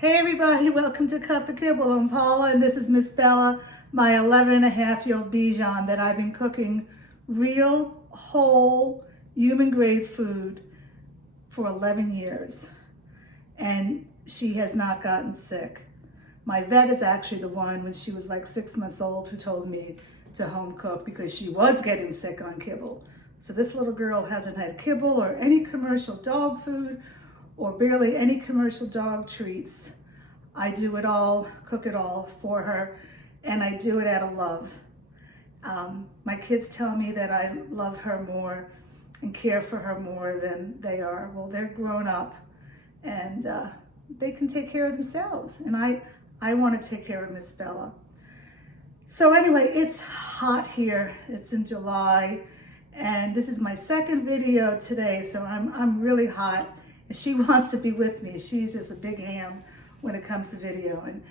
Hey everybody, welcome to Cut the Kibble. I'm Paula and this is Miss Bella, my 11-and-a-half-year-old Bichon that I've been cooking real, whole, human-grade food for 11 years. And she has not gotten sick. My vet is actually the one, when she was like 6 months old, who told me to home cook because she was getting sick on kibble. So this little girl hasn't had kibble or any commercial dog food or barely any commercial dog treats. I do it all, cook it all for her, and I do it out of love. My kids tell me that I love her more and care for her more than they are. Well, they're grown up and they can take care of themselves, and I want to take care of Miss Bella. So anyway, it's hot here. It's in July, and this is my second video today, so I'm really hot. She wants to be with me. She's just a big ham when it comes to video. And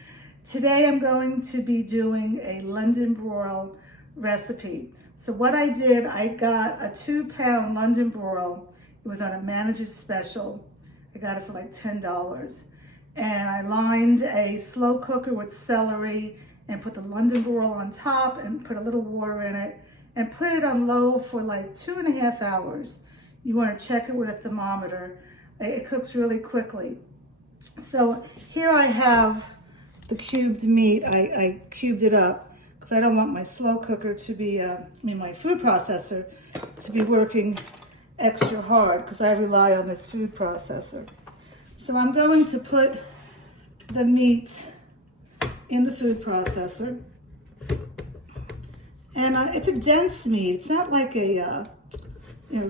today I'm going to be doing a London broil recipe. So what I did, I got a 2-pound London broil. It was on a manager's special. I got it for like $10. And I lined a slow cooker with celery and put the London broil on top and put a little water in it and put it on low for like 2.5 hours. You want to check it with a thermometer. It cooks really quickly. So here I have the cubed meat. I cubed it up because I don't want my slow cooker to be, my food processor to be working extra hard because I rely on this food processor. So I'm going to put the meat in the food processor. And it's a dense meat. It's not like a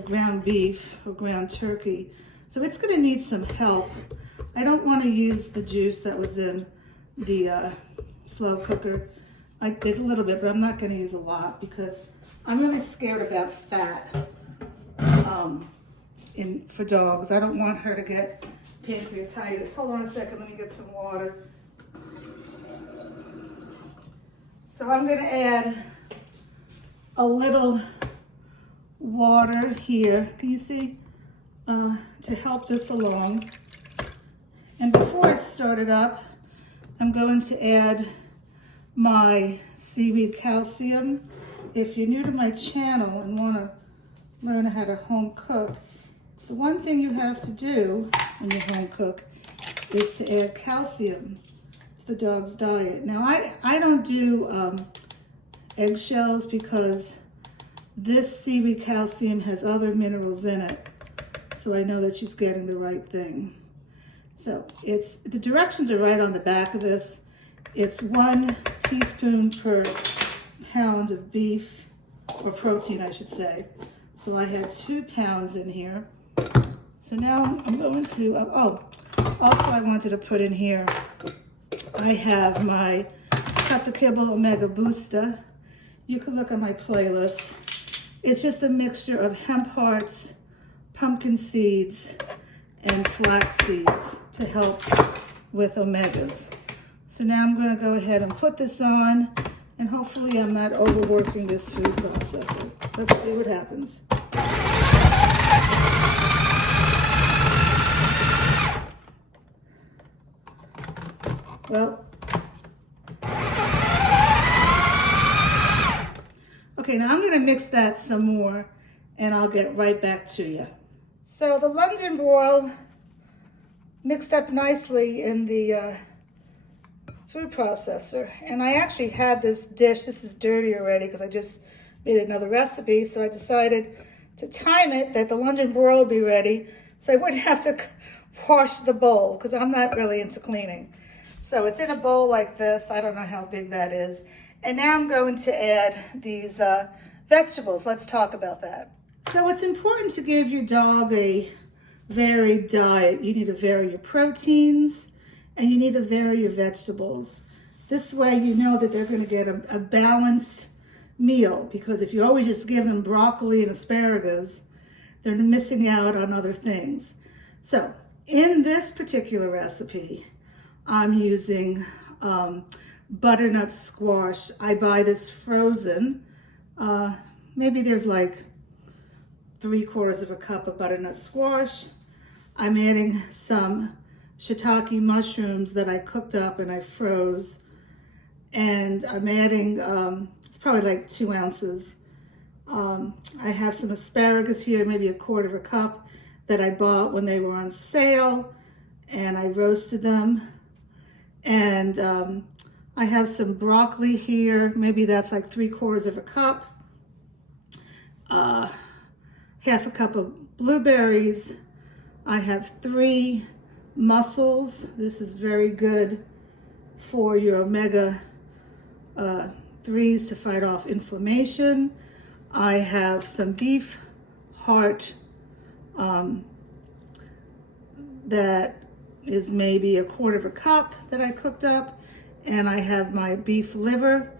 ground beef or ground turkey. So it's going to need some help. I don't want to use the juice that was in the slow cooker. There's a little bit, but I'm not going to use a lot because I'm really scared about fat for dogs. I don't want her to get pancreatitis. Hold on a second, let me get some water. So I'm going to add a little water here. Can you see? To help this along. And before I start it up, I'm going to add my seaweed calcium. If you're new to my channel and want to learn how to home cook, the one thing you have to do when you home cook is to add calcium to the dog's diet. Now, I don't do eggshells because this seaweed calcium has other minerals in it. So I know that she's getting the right thing. So the directions are right on the back of this. It's 1 teaspoon per pound of beef, or protein, I should say. So I had 2 pounds in here. So now I'm going to, also I wanted to put in here, I have my Cut the Kibble Omega Booster. You can look at my playlist. It's just a mixture of hemp hearts, pumpkin seeds, and flax seeds to help with omegas. So now I'm going to go ahead and put this on, and hopefully I'm not overworking this food processor. Let's see what happens. Well, okay, now I'm going to mix that some more, and I'll get right back to you. So the London broil mixed up nicely in the food processor. And I actually had this dish. This is dirty already because I just made another recipe. So I decided to time it that the London broil would be ready so I wouldn't have to wash the bowl because I'm not really into cleaning. So it's in a bowl like this. I don't know how big that is. And now I'm going to add these vegetables. Let's talk about that. So it's important to give your dog a varied diet. You need to vary your proteins and you need to vary your vegetables. This way you know that they're going to get a balanced meal, because if you always just give them broccoli and asparagus, they're missing out on other things. So in this particular recipe, I'm using butternut squash. I buy this frozen. Maybe there's like 3/4 cup of butternut squash. I'm adding some shiitake mushrooms that I cooked up and I froze. And I'm adding, it's probably like 2 ounces. I have some asparagus here, maybe 1/4 cup that I bought when they were on sale, and I roasted them. And I have some broccoli here, maybe that's like 3/4 cup. 1/2 cup of blueberries. I have 3 mussels. This is very good for your omega 3s to fight off inflammation. I have some beef heart that is maybe 1/4 cup that I cooked up, and I have my beef liver.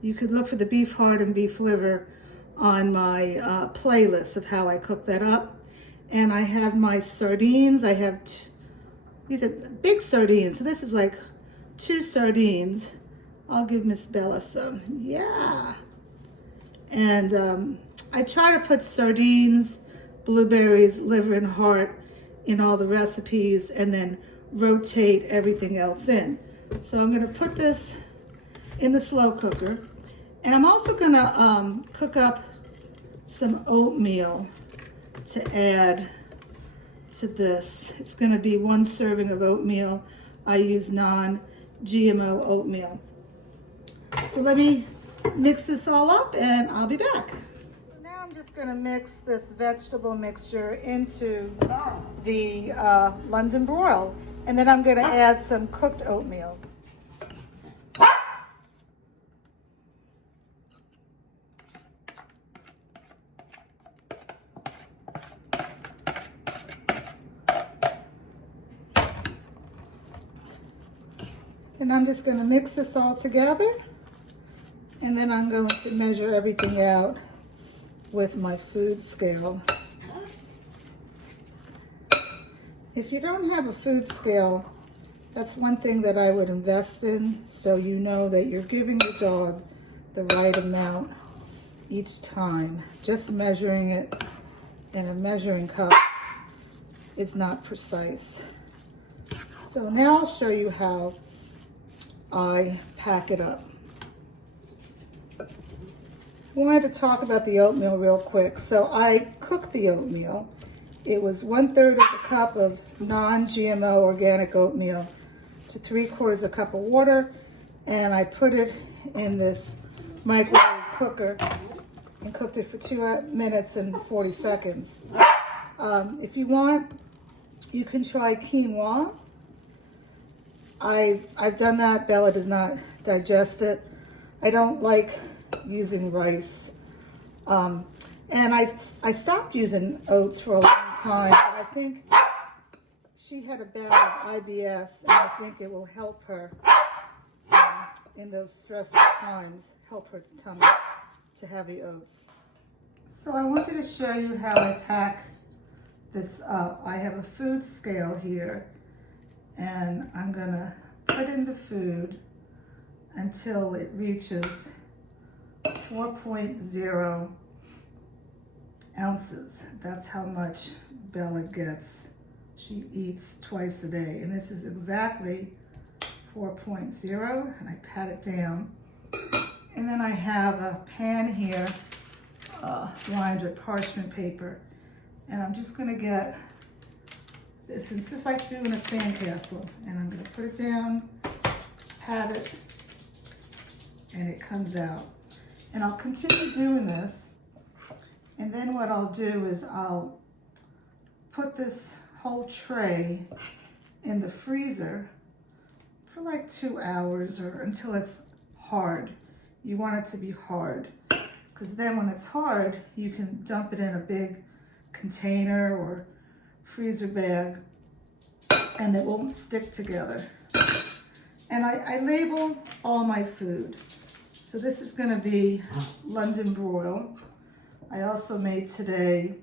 You could look for the beef heart and beef liver on my playlist of how I cook that up. And I have my sardines. I have these are big sardines, so this is like 2 sardines. I'll give Miss Bella some. Yeah. And I try to put sardines, blueberries, liver, and heart in all the recipes, and then rotate everything else in. So I'm going to put this in the slow cooker, and I'm also going to cook up some oatmeal to add to this. It's going to be 1 serving of oatmeal. I use non-GMO oatmeal. So let me mix this all up and I'll be back. So now I'm just going to mix this vegetable mixture into the London broil, and then I'm going to add some cooked oatmeal. And I'm just going to mix this all together, and then I'm going to measure everything out with my food scale. If you don't have a food scale, that's one thing that I would invest in, so you know that you're giving the dog the right amount each time. Just measuring it in a measuring cup is not precise. So now I'll show you how I pack it up. I wanted to talk about the oatmeal real quick. So I cooked the oatmeal. It was 1/3 cup of non-GMO organic oatmeal to 3/4 cup of water, and I put it in this microwave cooker and cooked it for 2 minutes and 40 seconds. If you want, you can try quinoa. I've done that. Bella does not digest it. I don't like using rice. And I stopped using oats for a long time, but I think she had a bout of IBS, and I think it will help her in those stressful times, help her tummy to have the oats. So I wanted to show you how I pack this up. I have a food scale here, and I'm gonna put in the food until it reaches 4.0 ounces. That's how much Bella gets. She eats twice a day, and this is exactly 4.0, and I pat it down. And then I have a pan here lined with parchment paper, and I'm just gonna get this. It's just like doing a sandcastle, and I'm gonna put it down, pat it, and it comes out. And I'll continue doing this, and then what I'll do is I'll put this whole tray in the freezer for like 2 hours or until it's hard. You want it to be hard, because then when it's hard, you can dump it in a big container or freezer bag, and it won't stick together. And I label all my food. So this is gonna be London broil. I also made today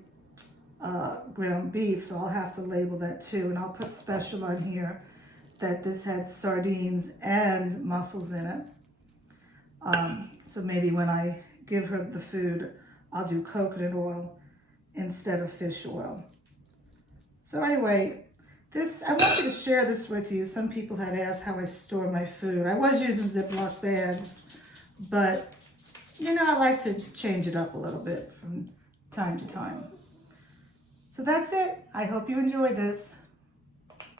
ground beef, so I'll have to label that too. And I'll put special on here that this had sardines and mussels in it. So maybe when I give her the food, I'll do coconut oil instead of fish oil. So anyway, This, I wanted to share this with you. Some people had asked how I store my food. I was using Ziploc bags, but you know, I like to change it up a little bit from time to time. So that's it. I hope you enjoyed this.